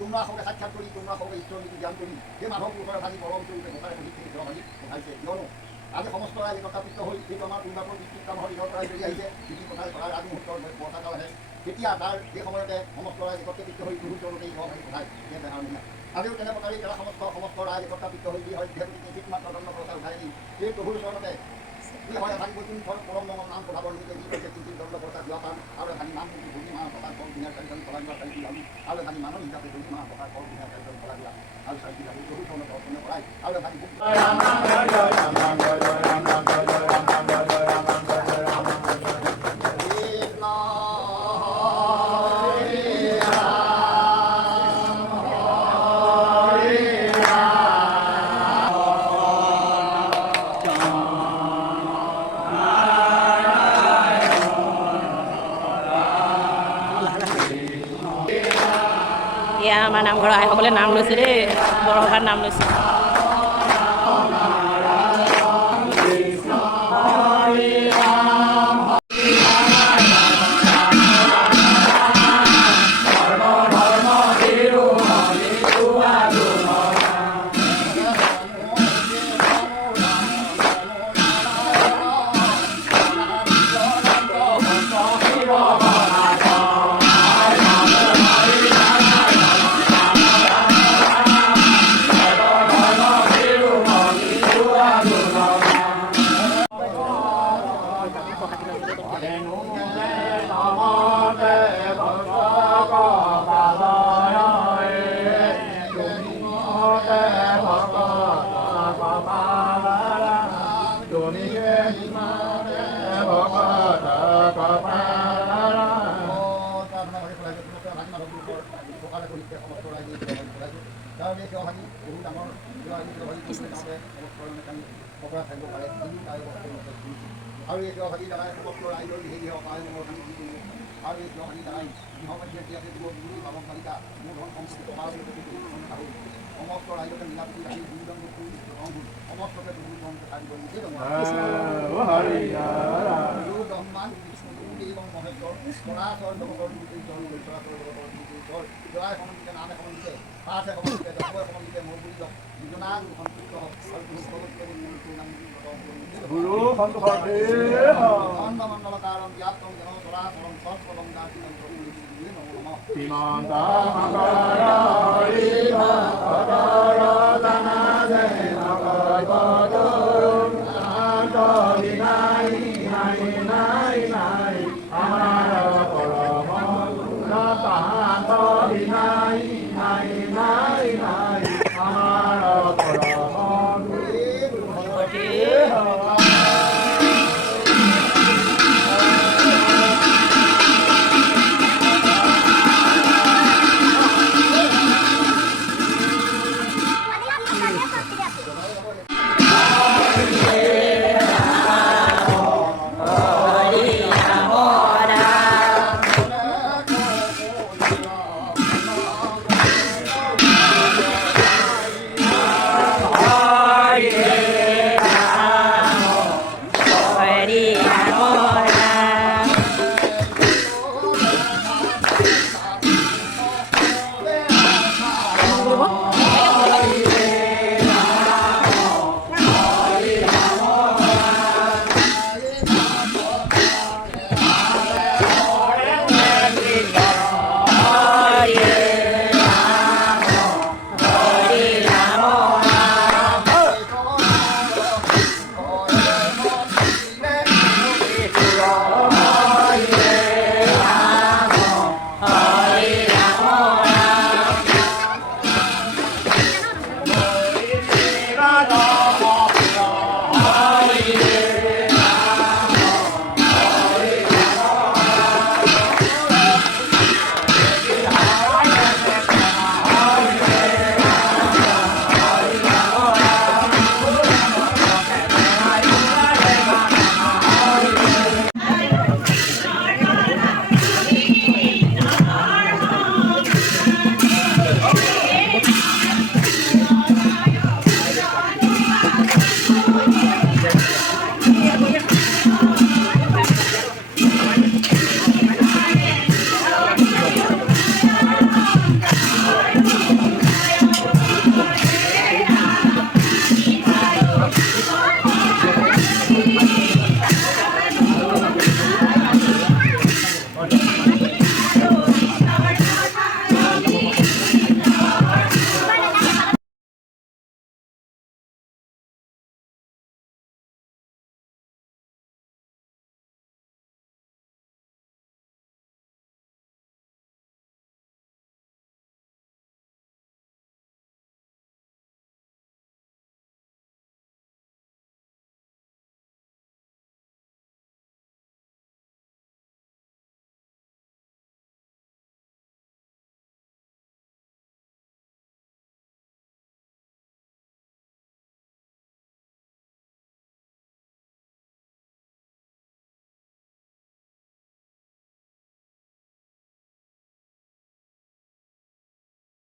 তোমৰা সবে সাক্ষাৎ কৰি তোমৰা সবে ঈশ্বৰ নীতি জ্ঞান কৰি যে মাধৱ পুৰুষৰ ভাগি পৰম স্বৰূপে গোসাঁই প্ৰতীক ভাগি পঠাইছে কিয়নো আজি সমস্ত ৰাইজ একত্ৰিত হৈ যিটো আমাৰ দুৰ্গাপুৰ ডিষ্ট্ৰিক্ট কামৰ দিনৰ পৰাই চলি আহিছে কৃষি পথাৰ চলাৰ আদি মুহূৰ্তৰ বৰ্ষাকাল আহে তেতিয়া তাৰ এই সময়তে সমস্ত ৰাইজ একত্ৰিত হৈ বহু স্বৰূপে এই ভাগি পঠায় সেই বেহাৰ নিয়া আজিও তেনে প্ৰকাৰে তেওঁ সমস্ত ৰাইজ একত্ৰিত হৈ যি হয় যিহেতু মাত্ৰ দণ্ড প্ৰচাৰ উঠাই নি সেই প্ৰভুৰ ওচৰতে কি হয় এভাগি বৈকুণ্ঠৰ পৰম নমৰ নাম পঠাবৰ নিমিত্তে যি কৈছে কৃষিৰ দণ্ড প্ৰচাৰ যোৱা পাম আৰু এভাগি নাম ভূমি মাহ প্ৰকাশ কল দিনাৰ চাৰিজন চলাই যোৱা চাৰিটি আমি আৰু এভাগি মানুহ হিচাপে ভূমি মাহ প্ৰকাশ কল দিনাৰ চাৰিজন চলাই যোৱা আৰু চাৰিটি আমি বহু ধৰণৰ অৰ্পণ কৰাই আৰু এভাগি আমাৰ নামঘৰৰ আইসকলে নাম লৈছে দেই বৰসভাত নাম লৈছে আৰু এই ভাগি দ্বাৰাই সমগ্ৰ ৰাইজৰ হেৰি হওক আৰু মোৰ ভাগি যি কৰোঁ আৰু এই ভাগি দ্বাৰাই গৃহপতি ইয়াতে দিব গুৰু ভাৱক বালিকা মোৰ ধন সংস্কৃত সমস্ত ৰাইজকে মিলাপ্ৰীতি ৰাখি দুজন সমস্তকে দুগুণ ধন প্ৰচাৰ কৰি নিজে ব্ৰহ্মাণ্ড বিষ্ণু এবং মহেশ্বৰ চৰাচৰ জগতৰ চৰ চৰাচৰ জগতৰ চৰ জয় সমন্বিতে নামে সমন্বিতে পাঠে সমন্বিতে দশমে সমন্বিতে মোৰ বুলি লওক নিজনা সন্তুষ্ট হওক গুৰু সন্তোষে মণ্ডল কাৰণ ব্যাপ্তম জন চৰাচৰম সৎপদম দাসী নম শ্ৰীমন্ত